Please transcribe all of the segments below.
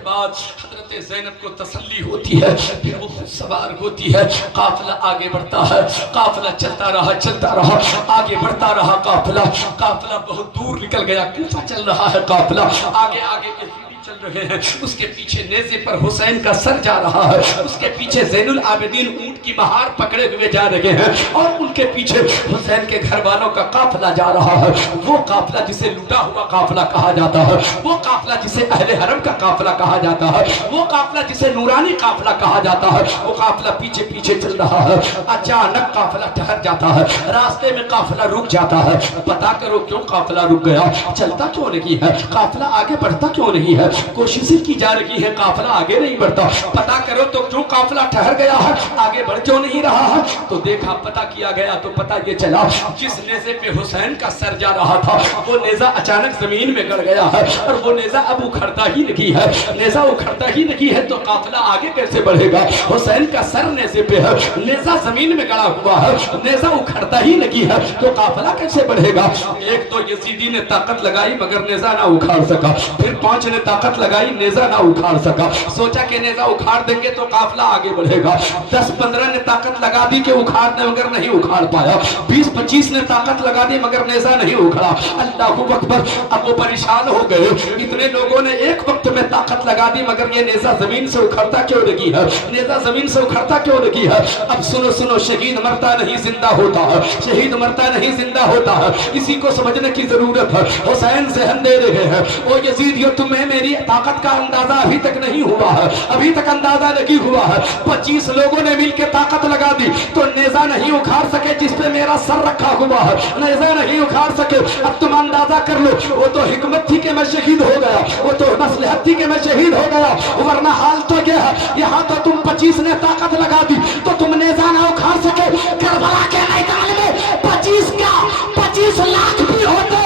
کے بعد حضرت زینب کو تسلی ہوتی ہے، پھر وہ خود سوار ہوتی ہے، قافلہ آگے بڑھتا ہے، قافلہ چلتا رہا، آگے بڑھتا رہا، قافلہ بہت دور نکل گیا، کوفہ چل رہا ہے، قافلہ آگے کے چل رہے ہیں، اس کے پیچھے نیزے پر حسین کا سر جا رہا ہے، اس کے پیچھے زین العابدین اونٹ کی مہار پکڑے ہوئے جا رہے ہیں، اور ان کے پیچھے حسین کے گھر والوں کا قافلہ جا رہا ہے، وہ قافلہ جسے لوٹا ہوا قافلہ کہا جاتا ہے، وہ قافلہ جسے اہل حرم کا قافلہ کہا جاتا ہے، وہ قافلہ جسے نورانی قافلہ کہا جاتا ہے، وہ قافلہ پیچھے چل رہا ہے۔ اچانک قافلہ ٹھہر جاتا ہے، راستے میں قافلہ رک جاتا ہے، پتا کرو کیوں قافلہ رک گیا، چلتا کیوں نہیں ہے، قافلہ آگے بڑھتا کیوں نہیں ہے، کوششیں کی جا رہی ہے، قافلہ آگے نہیں بڑھتا، پتا کرو تو کیوں قافلہ ٹھہر گیا ہے، آگے بڑھ کیوں نہیں رہا ہے۔ تو دیکھا، پتا کیا گیا تو پتا یہ چلا، جس نیزے پہ حسین کا سر جا رہا تھا وہ نیزہ اچانک زمین میں گڑ گیا ہے، اور وہ نیزہ اب اکھڑتا ہی نہیں ہے، نیزہ اکھڑتا ہی نہیں ہے، تو قافلہ آگے کیسے بڑھے گا، حسین کا سر نیزے پہ ہے، نیزہ زمین میں گڑا ہوا ہے، نیزہ اکھڑتا ہی نہیں ہے، تو قافلہ کیسے بڑھے گا۔ ایک تو یزیدی نے طاقت لگائی مگر نیزہ نہ اکھاڑ سکا، پھر 5 نے طاقت لگائی، نیزہ نہ اکھاڑ سکا، سوچا کہ نیزہ اکھاڑ دیں گے تو قافلہ آگے بڑھے گا، 10-15 نے طاقت لگا دی کہ اکھاڑ دیں مگر نہیں اکھاڑ پایا، 20-25 نے طاقت لگا دی مگر نیزہ نہیں اکھڑا۔ اللہ اکبر، اب وہ پریشان ہو گئے، اتنے لوگوں نے ایک وقت میں طاقت لگا دی مگر یہ نیزہ زمین سے اکھڑتا کیوں نہیں ہے، نیزہ زمین سے اکھڑتا کیوں نہیں ہے۔ اب سنو، شہید مرتا نہیں زندہ ہوتا ہے، شہید مرتا نہیں زندہ ہوتا ہے، اسی کو سمجھنے کی ضرورت ہے۔ حسین ذہن دے رہے ہیں، او یزیدیو تمہیں میری طاقت کا اندازہ ابھی تک نہیں ہوا ہے، ابھی تک اندازہ نہیں ہوا ہے، 25 لوگوں نے مل کے طاقت لگا دی تو نیزہ نہیں اکھاڑ سکے جس پہ میرا سر رکھا ہوا ہے، نیزہ نہیں اکھاڑ سکے۔ اب تم اندازہ کر لو، وہ تو حکمت تھی کہ میں شہید ہو گیا، وہ تو مصلحت تھی کہ میں شہید ہو گیا، ورنہ حال تو یہ ہے، یہاں تو تم 25 نے طاقت لگا دی تو تم نیزہ نہ اکھاڑ سکے، کربلا کے میدان میں 25 لاکھ بھی ہوتے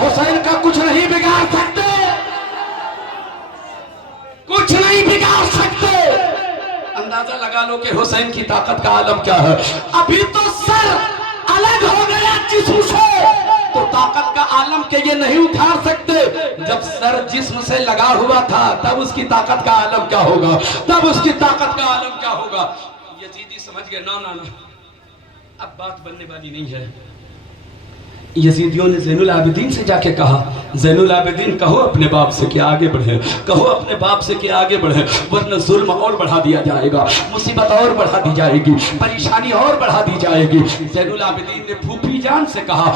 حسین کا کچھ نہیں بگاڑ سکتے، کچھ نہیں بگاڑ سکتے۔ اندازہ لگا لو کہ حسین کی طاقت کا عالم کیا ہے۔ ابھی تو سر الگ ہو گیا جسم سے تو طاقت کا عالم کہ یہ نہیں اکھاڑ سکتے، جب سر جسم سے لگا ہوا تھا تب اس کی طاقت کا عالم کیا ہوگا، تب اس کی طاقت کا عالم کیا ہوگا۔ یزیدی سمجھ گئے، نا اب بات بننے والی نہیں ہے۔ یزیدیوں نے زین العابدین سے جا کے کہا، زین العابدین کہو اپنے باپ سے کہ آگے بڑھیں، کہو اپنے باپ سے کہ آگے بڑھیں، ورنہ ظلم اور بڑھا دیا جائے گا، مصیبت اور بڑھا دی جائے گی، پریشانی اور بڑھا دی جائے گی۔ زین العابدین نے پھوپھی جان سے کہا،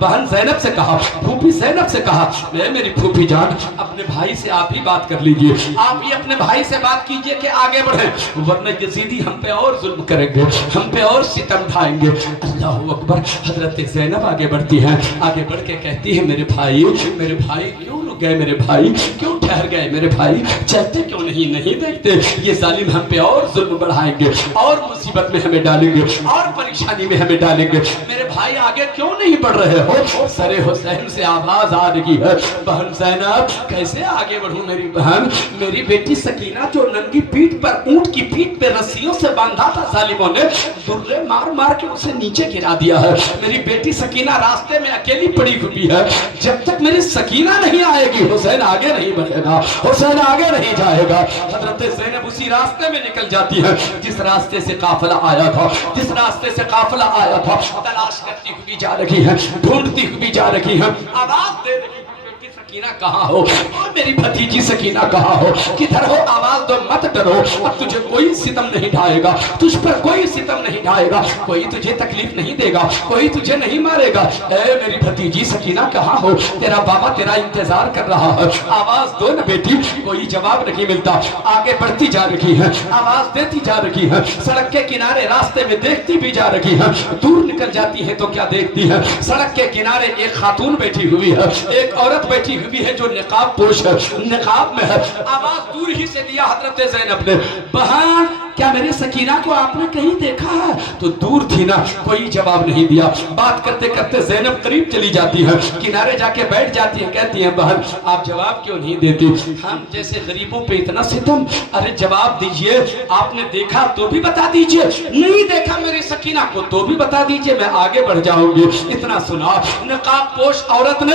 بہن زینب سے کہا، پھوپھی زینب سے کہا، میری پھوپھی جان اپنے بھائی سے آپ ہی بات کر لیجئے، آپ ہی اپنے بھائی سے بات کیجئے کہ آگے بڑھیں، ورنہ یزیدی ہم پہ اور ظلم کریں گے، ہم پہ اور ستم ڈھائیں گے۔ اللہ اکبر، حضرت زینب آگے بڑھتی ہیں، آگے بڑھ کے کہتی ہے، میرے بھائی کیوں رک گئے، میرے بھائی کیوں ٹھہر گئے، میرے بھائی چلتے کیوں نہیں دیکھتے، یہ ظالم ہم پہ اور ظلم بڑھائیں گے، اور مصیبت میں ہمیں ڈالیں گے، اور پریشانی میں ہمیں ڈالیں گے، میرے بھائی آگے کیوں نہیں بڑھ رہے ہو۔ سر حسین سے آواز آ رہی ہے، بہن زینب کیسے آگے بڑھوں میری بہن، میری بیٹی سکینہ جو ننگی پیٹھ پر، اونٹ کی پیٹھ پہ رسیوں سے باندھا تھا ظالموں نے، درے مار کے اسے نیچے گرا دیا ہے، میری بیٹی سکینہ راستے میں اکیلی پڑی ہوئی ہے، جب تک میری سکینہ نہیں آئے گی حسین آگے نہیں بڑھے گا، حسین آگے نہیں جائے گا۔ حضرت زینب اسی راستے میں نکل جاتی ہے جس راستے سے قافلہ آیا تھا، جس راستے سے قافلہ آیا تھا، تلاش کرتی ہوئی جا رہی ہے، ڈھونڈتی ہوئی جا رہی ہے، آواز دے رہی ہے، سکینہ کہاں ہو، اور میری بھتیجی سکینہ کہاں ہو، کدھر ہو، آواز دو، مت ڈرو، اب تجھے کوئی ستم نہیں ڈھائے گا، تجھ پر کوئی ستم نہیں ڈھائے گا، کوئی تجھے تکلیف نہیں دے گا، کوئی تجھے نہیں مارے گا۔ اے میری بھتیجی سکینہ کہاں ہو، تیرا بابا تیرا انتظار کر رہا ہے، آواز دو نا بیٹی۔ کوئی جواب نہیں ملتا، آگے بڑھتی جا رہی ہے، آواز دیتی جا رہی ہے، سڑک کے کنارے راستے میں دیکھتی بھی جا رہی ہے، دور نکل جاتی ہے تو کیا دیکھتی ہے، سڑک کے کنارے ایک خاتون بیٹھی ہوئی ہے، ایک عورت بیٹھی ہوئی ہے جو نقاب پوش ہے، نقاب میں ہے، آواز دور ہی سے دیا حضرت زینب نے، بہن کیا میری سکینہ کو آپ نے کہیں دیکھا ہے، تو دور تھی نا، کوئی جواب نہیں دیا۔ بات کرتے کرتے زینب قریب چلی جاتی ہے، کنارے جا کے بیٹھ جاتی ہے، کہتی ہیں بہن آپ جواب کیوں نہیں دیتی، ہم جیسے غریبوں پہ اتنا ستم، ارے جواب دیجئے، آپ نے دیکھا تو بھی بتا دیجئے، نہیں دیکھا میری سکینہ کو تو بھی بتا دیجئے، میں آگے بڑھ جاؤں گی۔ اتنا سنا، نقاب پوش عورت نے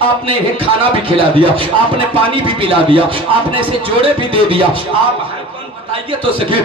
آپ نے انہیں کھانا بھی کھلا دیا، آپ نے پانی بھی پلا دیا، آپ نے اسے جوڑے بھی دے دیا، آپ ہیں کون بتائیے تو سکے،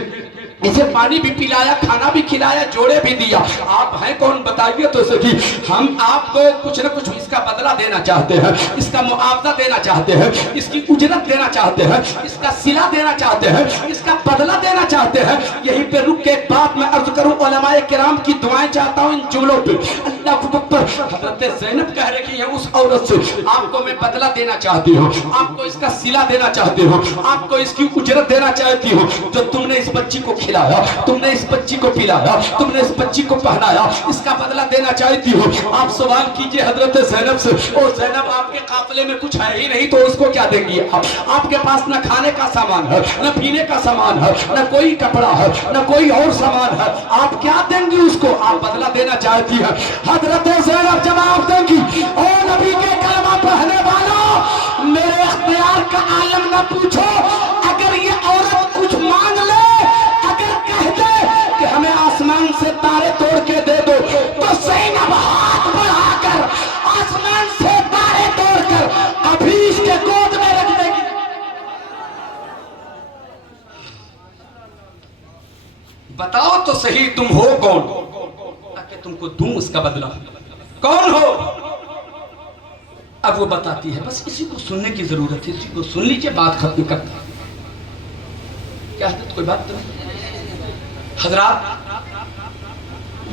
اسے پانی بھی پلایا، کھانا بھی کھلایا، جوڑے بھی دیا، آپ ہیں کون بتائیے تو سکی۔ ہم آپ کو کچھ نہ کچھ اس کا بدلہ دینا چاہتے ہیں، اس کا معاوضہ دینا چاہتے ہیں، اس کی اجرت دینا چاہتے ہیں، اس کا صلہ دینا چاہتے ہیں، اس کا بدلہ دینا چاہتے ہیں۔ یہیں پہ رک کے ایک بات میں عرض کروں، علماء کرام کی دعائیں چاہتا ہوں ان جملوں پہ۔ اللہ اکبر، حضرت زینب کہہ رہی ہے اس عورت سے، آپ کو میں بدلہ دینا چاہتی ہوں، آپ کو اس کا صلہ دینا چاہتی ہوں، آپ کو اس کی اجرت دینا چاہتی ہوں، جو تم نے اس بچی کو کھلایا، تم نے اس بچی کو پلایا، تم نے اس بچی کو پہنایا، اس کا بدلہ دینا چاہتی ہو۔ آپ سوال کیجئے حضرت زینب سے، او زینب آپ کے قافلے میں کچھ ہے ہی نہیں تو اس کو کیا دیں گی آپ کے پاس نہ کھانے کا سامان ہے، نہ پینے کا سامان ہے، نہ کوئی کپڑا ہے، نہ کوئی اور سامان ہے، آپ کیا دیں گی اس کو؟ آپ بدلہ دینا چاہتی ہیں۔ حضرت زینب جواب دیں گی، او نبی کے کلمہ پڑھنے والا، میرے اختیار کا عالم نہ پوچھو، اگر یہ عورت کچھ مانگ لے، اگر کہہ دے کہ ہمیں آسمان سے تارے توڑ کے دے دو، تو زینب ہاتھ بڑھا کر آسمان سے تارے توڑ کر ابھی اس کے گود میں رکھ دے گی۔ بتاؤ تو صحیح تم ہو کون، تاکہ تم کو دوں اس کا بدلہ، کون ہو؟ اب وہ بتاتی ہے، بس اسی کو سننے کی ضرورت ہے، اسی کو سن لیجئے، بات ختم کرتا ہے۔ کیا حضرت کوئی بات نہیں؟ حضرات،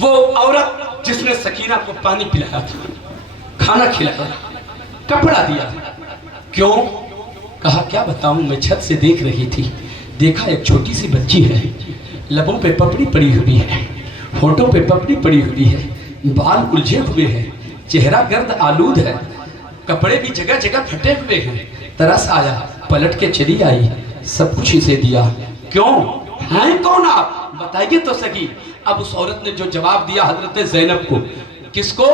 وہ عورت جس نے سکینہ کو پانی پلایا تھا، کھانا کھلایا، کپڑا دیا، کیوں؟ کہا کیا بتاؤں، میں چھت سے دیکھ رہی تھی، دیکھا ایک چھوٹی سی بچی ہے، لبوں پہ پپڑی پڑی ہوئی ہے، ہونٹوں پہ پپڑی پڑی ہوئی ہے، بال الجھے ہوئے ہیں، چہرہ گرد آلود ہے، کپڑے بھی جگہ جگہ پھٹے ہوئے ہیں، ترس آیا، پلٹ کے چلی آئی، سب کچھ اسے دیا۔ کیوں؟ ہیں کون آپ؟ بتائیے تو سکی۔ اب اس عورت نے جو جواب دیا حضرت زینب کو، کس کو؟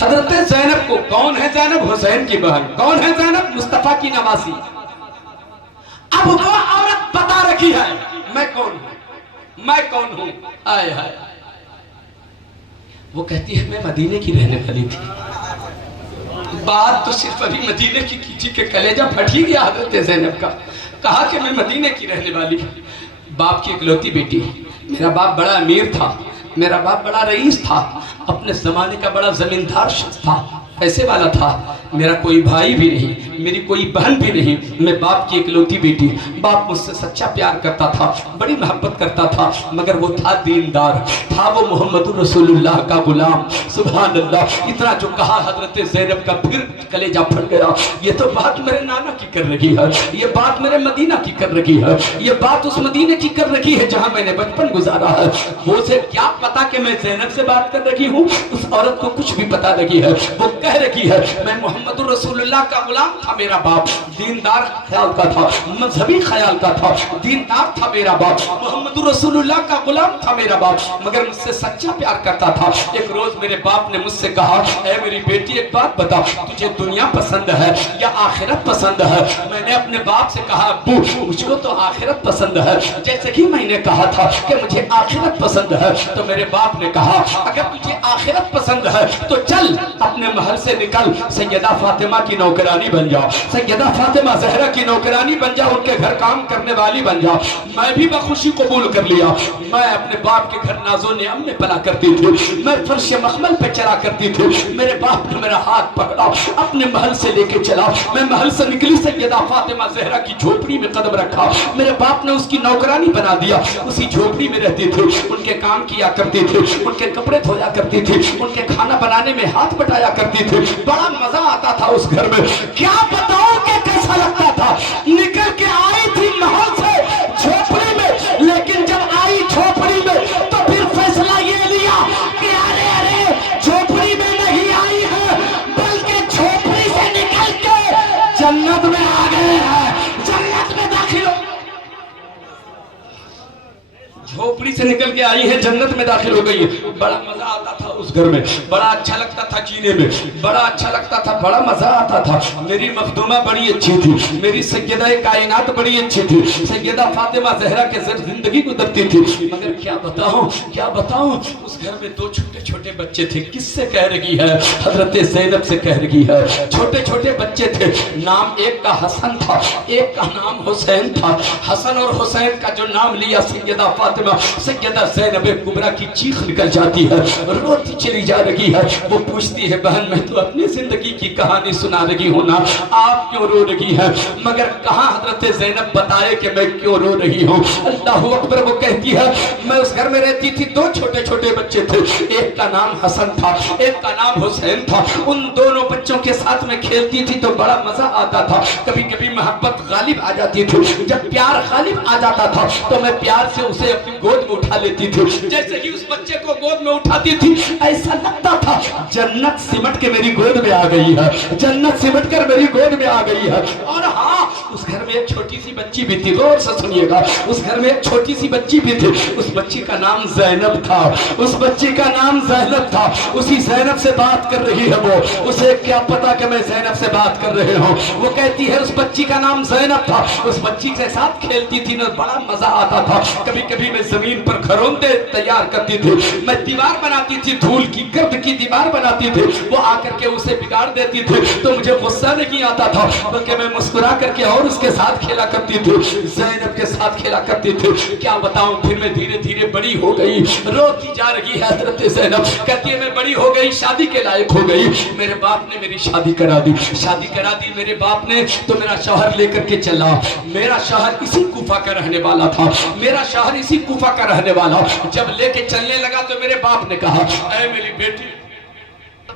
حضرت زینب کو۔ کون ہے زینب؟ حسین کی بہن۔ کون ہے زینب؟ مصطفیٰ کی نوازی۔ اب وہ عورت بتا رکھی ہے میں کون ہوں، میں کون ہوں۔ آئے ہائے، وہ کہتی ہے میں مدینے کی رہنے والی تھی۔ بات تو صرف ابھی مدینے کی تھی کہ کلیجہ پھٹ ہی گیا حضرت زینب کا۔ کہا کہ میں مدینے کی رہنے والی، باپ کی اکلوتی بیٹی، میرا باپ بڑا امیر تھا، میرا باپ بڑا رئیس تھا، اپنے زمانے کا بڑا زمیندار شخص تھا، پیسے والا تھا، میرا کوئی بھائی بھی نہیں، میری کوئی بہن بھی نہیں، میں باپ کی اکلوتی بیٹی۔ باپ مجھ سے سچا پیار کرتا تھا، بڑی محبت کرتا تھا، مگر وہ تھا دیندار، تھا وہ محمد رسول اللہ کا غلام۔ سبحان اللہ، اتنا جو کہا حضرت زینب کا پھر کلیجہ پھٹ گیا۔ یہ تو بات میرے نانا کی کر رہی ہے، یہ بات میرے مدینہ کی کر رہی ہے، یہ بات اس مدینہ کی کر رہی ہے جہاں میں نے بچپن گزارا ہے۔ وہ سے کیا پتا کہ میں زینب سے بات کر رہی ہوں؟ اس عورت کو کچھ بھی پتا نہیں ہے۔ وہ کہہ رہی ہے میں محمد رسول اللہ کا غلام تھا، میرا باپ دیندار خیال کا تھا، مذہبی خیال کا تھا، دیندار تھا میرا باپ، محمد رسول اللہ کا غلام تھا میرا باپ، مگر مجھ سے سچا پیار کرتا تھا۔ ایک روز میرے باپ نے مجھ سے کہا اے میری بیٹی ایک بات بتا، تجھے دنیا پسند ہے یا آخرت پسند ہے؟ میں نے اپنے باپ سے کہا ابو مجھ کو تو آخرت پسند ہے۔ جیسے کہ میں نے کہا تھا کہ مجھے آخرت پسند ہے تو میرے باپ نے کہا اگر تجھے آخرت پسند ہے تو چل اپنے محل سے نکل، سیدہ فاطمہ کی نوکرانی بن جا، سیدہ فاطمہ زہرا کی نوکرانی بن جا، ان کے گھر کام کرنے والی بن جا۔ میں بھی بخوشی قبول کر لیا۔ میں اپنے باپ کے گھر ناز و نعم میں پلا کرتی تھی، میں فرش مخمل پہ چلا کرتی تھی۔ میرے باپ نے میرا ہاتھ پکڑا، اپنے محل سے لے کے چلا، میں محل سے نکلی، سیدہ فاطمہ زہرا کی جھوپڑی میں قدم رکھا، میرے باپ نے اس کی نوکرانی بنا دیا، اسی جھوپڑی میں رہتی تھی، ان کے کام کیا کرتی تھی، ان کے کپڑے دھویا کرتی تھی، ان کے کھانا بنانے میں ہاتھ بٹایا کرتی تھی، بڑا مزہ آتا تھا اس گھر میں۔ کیا بتاؤں کہ کیسا لگتا تھا؟ نکل کے آئی تھی محل سے جھوپڑی میں، لیکن جب آئی جھوپڑی میں تو پھر فیصلہ یہ لیا کہ ارے ارے جھوپڑی میں نہیں آئی ہے بلکہ جھوپڑی سے نکل کے جنت میں آ گئے ہیں، جنت میں داخل ہو، جھوپڑی سے نکل کے آئی ہے جنت میں داخل ہو گئی ہے۔ بڑا مزہ آتا تھا اس گھر میں، بڑا اچھا لگتا تھا جینے میں، بڑا اچھا لگتا تھا، بڑا مزہ آتا تھا. میری مخدومہ بڑی اچھی تھی، میری سیدہ کائنات بڑی اچھی تھی، سیدہ فاطمہ زہرا کے زندگی گزرتی تھی. مگر کیا بتاؤں اس گھر میں دو چھوٹے چھوٹے بچے تھے. کس سے کہہ رہی ہے؟ حضرت زینب سے کہہ رہی ہے. چھوٹے چھوٹے بچے تھے، نام ایک کا حسن تھا، ایک کا نام حسین تھا. حسن اور حسین کا جو نام لیا سیدہ فاطمہ، سیدہ زینب کبریٰ کی چیخ نکل جاتی ہے، روتی چلی جا رہی ہے. وہ پوچھتی ہے بہن میں تو اپنی زندگی کی کہانی سنا رہی ہوں نا، آپ کیوں رو رہی ہے؟ مگر کہاں حضرت زینب بتائے کہ میں کیوں رو رہی ہوں. اللہ اکبر. وہ کہتی ہے میں اس گھر میں رہتی تھی، دو چھوٹے چھوٹے بچے تھے، ایک کا نام حسن تھا، ایک کا نام حسین تھا. ان دونوں بچوں کے ساتھ میں کھیلتی تھی تو بڑا مزہ آتا تھا. کبھی کبھی محبت غالب آ جاتی تھی، جب پیار غالب آ جاتا تھا تو میں پیار سے اسے اپنی گود میں اٹھا لیتی تھی. جیسے ہی اس بچے کو گود میں اٹھاتی تھی ایسا لگتا تھا جنت سمٹ کے میری گود میں آ گئی ہے، جنت سمٹ کر میری گود میں آ گئی ہے. اور ہاں اس گھر میں ایک چھوٹی سی بچی بھی تھی، غور سے سنیے گا. اس گھر میں ایک چھوٹی سی بچی بھی تھی، اس بچی کا نام زینب تھا، اس بچی کا نام زینب تھا. اسی زینب سے بات کر رہی ہے وہ. اسے کیا پتا کہ میں زینب سے بات کر رہے ہوں. وہ کہتی ہے اس بچی کا نام زینب تھا، اس بچی کے ساتھ کھیلتی تھی نا، بڑا مزہ آتا تھا. کبھی کبھی میں زمین پر گھروندے تیار کرتی تھی، میں دیوار بناتی تھی، دھول کی گرد کی دیوار بناتی تھی. وہ آ کر کے اسے بگاڑ دیتی تھی تو مجھے غصہ نہیں آتا تھا، بلکہ میں مسکرا کر کے اور اس کے ساتھ کھیلا کرتی تھی، زینب کے ساتھ کھیلا کرتی تھی. کیا بتاؤں پھر میں دھیرے دھیرے بڑی ہو گئی. روتی جا رہی ہے حضرت زینب، کہتی ہے میں بڑی ہو گئی، شادی کے لائق ہو گئی. میرے باپ نے میری شادی کرا دی میرے باپ نے. تو میرا شوہر لے کر کے چلا. میرا شوہر اسی کوفہ کا رہنے والا تھا، میرا شوہر اسی کوفہ کا رہنے والا. جب لے کے چلنے لگا تو میرے باپ نے کہا اے میری بیٹی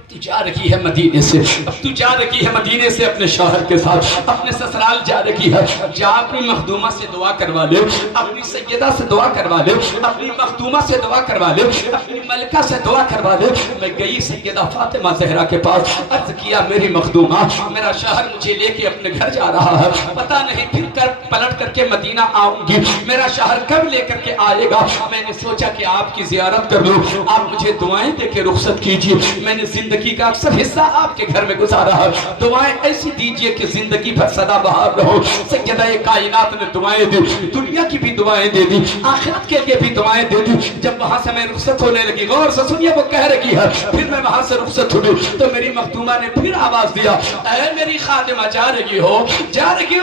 تو جا رہی ہے مدینے سے، اب تو جا رہی ہے مدینے سے اپنے شوہر کے ساتھ، اپنے سسرال جا رہی ہے. جا اپنی مخدومہ سے دعا کروا لے، اپنی سیدہ سے دعا کروا لے، اپنی مخدومہ سے دعا کروا لے، اپنی ملکہ سے دعا کروا لے. میں گئی سیدہ فاطمہ زہرا کے پاس، عرض کیا میری مخدومہ میرا شوہر مجھے لے کے اپنے گھر جا رہا ہے، پتہ نہیں پھر کر پلٹ کر کے مدینہ آؤں گی، میرا شوہر کب لے کر کے آئے گا. میں نے سوچا کہ آپ کی زیارت کر لوں، آپ مجھے دعائیں دے کے رخصت کیجیے. میں نے زندگی کا اکثر حصہ آپ کے گھر میں گزارا ہے، دعائیں ایسی دیجئے کہ زندگی بھر سدا بہار رہو. سیدہ کائنات نے دعائیں دی، دنیا کی بھی دعائیں دے دی، آخرت کے لیے بھی دعائیں دے دی. جب وہاں سے میں رخصت ہونے لگی، غور سے سنیے وہ کہہ رہی ہے پھر میں وہاں سے رخصت ہوئی تو میری مخدومہ نے پھر آواز دیا اے میری خادمہ جا رہی ہو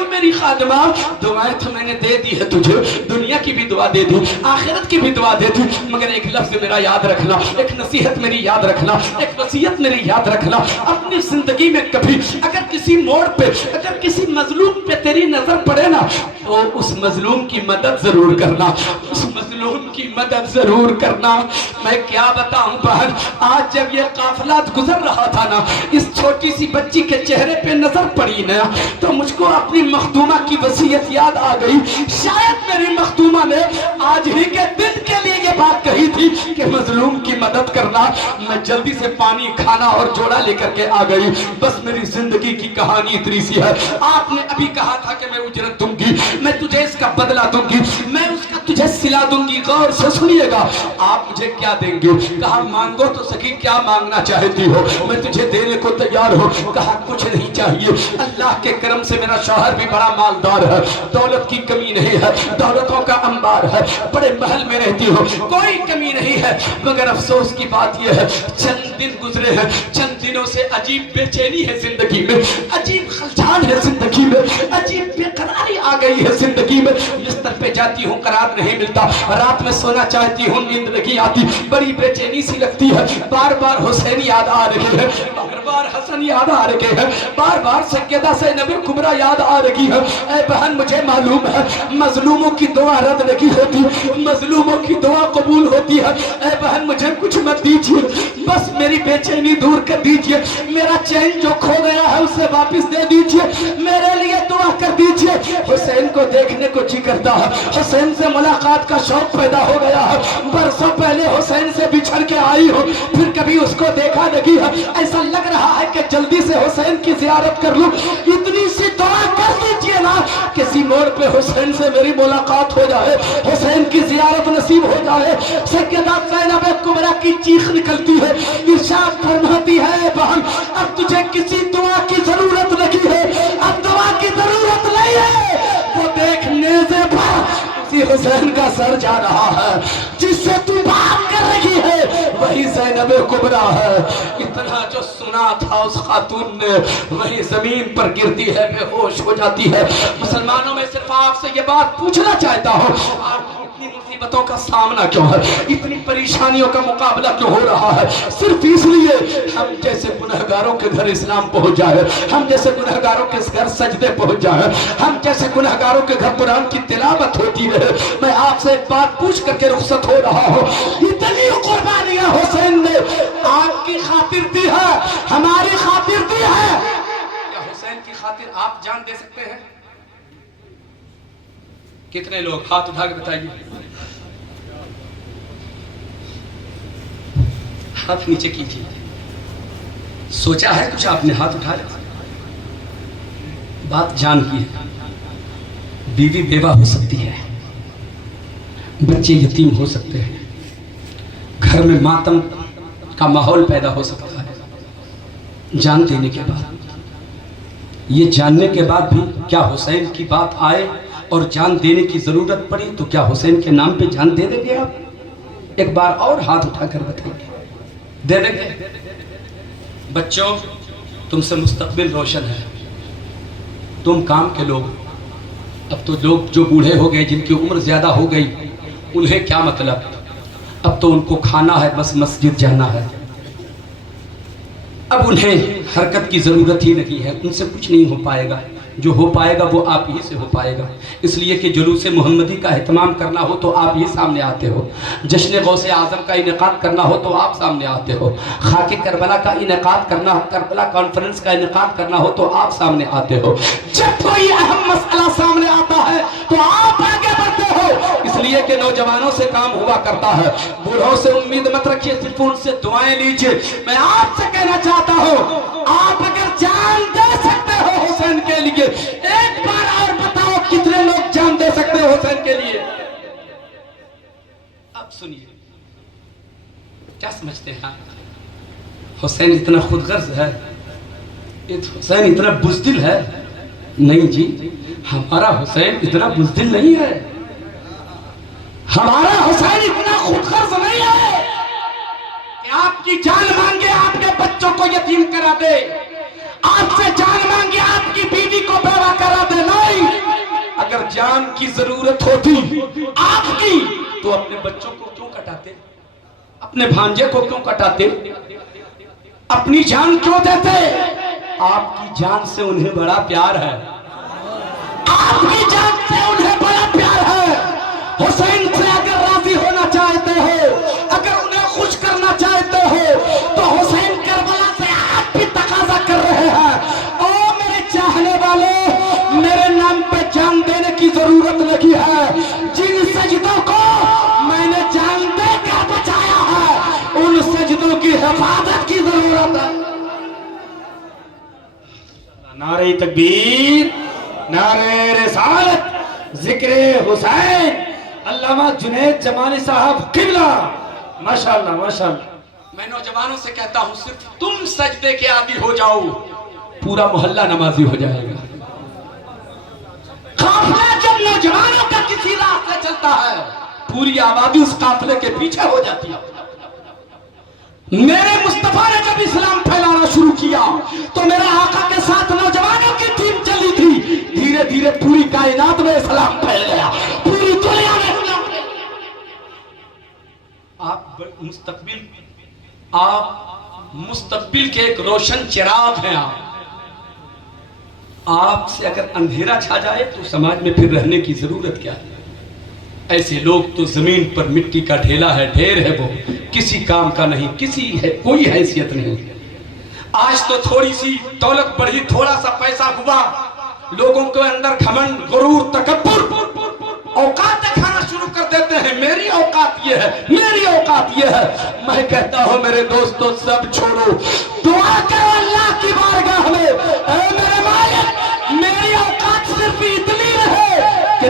میری خادمہ، دعائیں تو میں نے دے دی ہے تجھے، دنیا کی بھی دعا دے دی، آخرت کی بھی دعا دے دی، مگر ایک لفظ میرا یاد رکھنا، ایک نصیحت میری یاد رکھنا، ایک وصیت میری یاد رکھنا. اپنی زندگی میں کبھی اگر کسی موڑ پہ، اگر کسی مظلوم پہ تیری نظر پڑے نا تو اس مظلوم کی مدد ضرور کرنا، اس مظلوم کی مدد ضرور کرنا. میں کیا بتاؤں بہن، آج جب یہ قافلات گزر رہا تھا نا، اس چھوٹی سی بچی کے چہرے پہ نظر پڑی نا تو مجھ کو اپنی مخدومہ کی وصیت یاد آ گئی. شاید میری مخدومہ نے آج ہی کے دن کے لیے یہ بات کہی تھی کہ مظلوم کی مدد کرنا. میں جلدی سے پانی کھانا اور جوڑا لے کر کے آ گئی. بس میری زندگی کی کہانی اتنی سی ہے. آپ نے ابھی کہا تھا کہ میں اجرت دوں گی، میں تجھے اس کا بدلہ دوں گی، میں اس کا تجھے صلہ دوں گی. غور سے سنیے گا، آپ مجھے کیا دیں گے؟ کہا مانگو تو سکی، کیا مانگنا چاہتی ہو؟ میں تجھے دینے کو تیار ہوں. کہا کچھ نہیں چاہیے، اللہ کے کرم سے میرا شوہر بھی بڑا مالدار ہے، دولت کی کمی نہیں ہے، دولتوں کا انبار ہے، بڑے محل میں رہتی ہو، کوئی کمی نہیں ہے. مگر افسوس کی بات یہ ہے چند دن گزرے ہیں، چند دنوں سے عجیب بے چینی ہے زندگی میں، عجیب خلجان ہے زندگی میں، عجیب بے قراری آ گئی ہے زندگی میں. بستر پہ جاتی ہوں قرار نہیں ملتا، رات میں سونا چاہتی ہوں نیند نہیں آتی، بڑی بے چینی سی لگتی ہے. بار بار حسین یاد آ رہی ہے، بار بار حسن یاد آ رہے ہیں، بار بار سیدہ زینب کبریٰ یاد آ رہی ہے. اے بہن مجھے معلوم ہے مظلوموں کی دعا رد نہیں ہوتی، مظلوموں کی دعا قبول ہوتی ہے. اے بہن مجھے کچھ مت دیجیے، بس میری بے چینی دور کر دیجیے، میرا چین جو کھو گیا ہے اسے واپس دے دیجیے، میرے لیے دعا کر دیجیے. حسین کو دیکھنے کو جی کرتا ہے، حسین سے ملاقات کا شوق پیدا ہو گیا ہے. برسوں پہلے حسین سے بچھڑ کے آئی ہوں، پھر کبھی اس کو دیکھا نہیں ہے. ایسا لگ رہا ہے کہ جلدی سے حسین کی زیارت کر لوں. اتنی سی دعا کر دیجیے نا کسی موڑ پہ حسین سے میری ملاقات ہو جائے, حسین کی زیارت نصیب ہو جائے. سیدہ زینب کبریٰ کی چیخ نکلتی ہے, ارشاد فرماتی ہے بہن اب تجھے کسی دعا کی ضرورت نہیں ہے, اب دعا کی ضرورت نہیں ہے. وہ دیکھ نیزے پر اسی حسین کا سر جا رہا ہے, جس سے تو بات کر رہی ہے وہی زینب کبریٰ ہے. اتنا جو سنا تھا اس خاتون نے وہی زمین پر گرتی ہے, بے ہوش ہو جاتی ہے. مسلمانوں میں صرف آپ سے یہ بات پوچھنا چاہتا ہوں, آپ اتنی مصیبتوں کا سامنا کیوں ہے, اتنی پریشانیوں کا مقابلہ کیوں ہو رہا ہے؟ صرف اس لیے ہم جیسے گنہگاروں کے گھر اسلام پہنچ جائے, ہم جیسے گنہگاروں کے گھر سجدے پہنچ جائے, ہم جیسے گنہگاروں کے گھر قرآن کی تلاوت ہوتی ہے. میں آپ سے ایک بات پوچھ کر کے رخصت ہو رہا ہوں, اتنی قربانیاں حسین نے آپ کی خاطر دی ہے, ہماری خاطر دی ہے, کیا حسین کی خاطر آپ جان دے سکتے ہیں؟ کتنے لوگ ہاتھ اٹھا کے بتائیے, ہاتھ نیچے کیجیے. سوچا ہے کچھ آپ نے؟ ہاتھ اٹھا لیا. بات جان کی ہے, بیوی بیوہ ہو سکتی ہے, بچے یتیم ہو سکتے ہیں, گھر میں ماتم کا ماحول پیدا ہو سکتا ہے. جان دینے کے بعد, یہ جاننے کے بعد بھی کیا حسین کی بات آئے اور جان دینے کی ضرورت پڑی تو کیا حسین کے نام پہ جان دے دیں گے آپ؟ ایک بار اور ہاتھ اٹھا کر بتائیے, دے دیں گے؟ بچوں, تم سے مستقبل روشن ہے, تم کام کے لوگ. اب تو لوگ جو بوڑھے ہو گئے, جن کی عمر زیادہ ہو گئی, انہیں کیا مطلب, اب تو ان کو کھانا ہے, بس مسجد جانا ہے. اب انہیں حرکت کی ضرورت ہی نہیں ہے, ان سے کچھ نہیں ہو پائے گا. جو ہو پائے گا وہ آپ ہی سے ہو پائے گا, اس لیے کہ جلوس محمدی کا اہتمام کرنا ہو تو آپ ہی سامنے آتے ہو, جشن غوث اعظم کا انعقاد کرنا ہو تو آپ سامنے آتے ہو, خاک کربلا کا انعقاد کرنا ہو, کربلا کانفرنس کا انعقاد کرنا ہو تو آپ سامنے آتے ہو. جب کوئی اہم مسئلہ سامنے آتا ہے تو آپ آگے بڑھتے ہو, اس لیے کہ نوجوانوں سے کام ہوا کرتا ہے. بوڑھوں سے امید مت رکھیے, صرف ان سے دعائیں لیجئے. میں آپ سے کہنا چاہتا ہوں, آپ اگر جان دے سکتے ہو حسین کے لیے, ایک بار اور بتاؤ کتنے لوگ جان دے سکتے ہو حسین کے لیے؟ اب سنیے, کیا سمجھتے ہیں آپ؟ حسین اتنا خود غرض ہے, حسین اتنا بزدل ہے؟ نہیں جی, ہمارا حسین اتنا بزدل نہیں ہے, ہمارا حسین اتنا خود غرض نہیں ہے کہ آپ کی جان مانگے آپ کے بچوں کو یتیم کرا دے, آپ سے جان مانگے آپ کی بیوی کو بیوہ کرا دے. نہیں, اگر جان کی ضرورت ہوتی آپ کی تو اپنے بچوں کو کیوں کٹاتے, اپنے بھانجے کو کیوں کٹاتے, اپنی جان کیوں دیتے؟ آپ کی جان سے انہیں بڑا پیار ہے, آپ کی جان سے انہیں بڑا پیار ہے. حسین سے اگر راضی ہونا چاہتے ہو, اگر انہیں خوش کرنا چاہتے ہو, تو حسین کربلا سے آپ بھی تقاضا کر رہے ہیں, او میرے چاہنے والے, میرے نام پہ جان دینے کی ضرورت نہیں ہے. جن سجدوں کو میں نے جان دے کر بچایا ہے, ان سجدوں کی حفاظت کی ضرورت ہے. نعرہ تکبیر, نعرہ رسالت, ذکر حسین. علامہ جنید جمالی صاحب قبلہ, ماشاءاللہ ماشاءاللہ. میں نوجوانوں سے کہتا ہوں, صرف تم سجدے کے عادی ہو جاؤ, پورا محلہ نمازی ہو جائے گا. قافلہ جب نوجوانوں کا کسی راستے چلتا ہے, پوری آبادی اس قافلے کے پیچھے ہو جاتی ہے. میرے مصطفیٰ نے جب اسلام پھیلانا شروع کیا تو میرے آقا کے ساتھ نوجوانوں کی ٹیم چلی تھی, دھیرے دھیرے پوری کائنات میں اسلام پھیل گیا, پوری دنیا میں اسلام پھیل گیا. آپ مستقبل کے ایک روشن چراغ ہیں. آپ سے اگر اندھیرا چھا جائے تو سماج میں پھر رہنے کی ضرورت کیا ہے؟ ایسے لوگ تو زمین پر مٹی کا ڈھیلا ہے, ڈھیر ہے, وہ کسی کام کا نہیں, کسی ہے کوئی حیثیت نہیں. آج تو تھوڑی سی دولت بڑھی, تھوڑا سا پیسہ ہوا, لوگوں کے اندر گھمنڈ, غرور, تکبر, اوقات دکھانا شروع کر دیتے ہیں. میری اوقات یہ ہے, میری اوقات یہ ہے. میں کہتا ہوں میرے دوستو, سب چھوڑو, دعا کرو اللہ کی بارگاہ میں, اے میرے مالک, میری اوقات صرف اتنی رہے کہ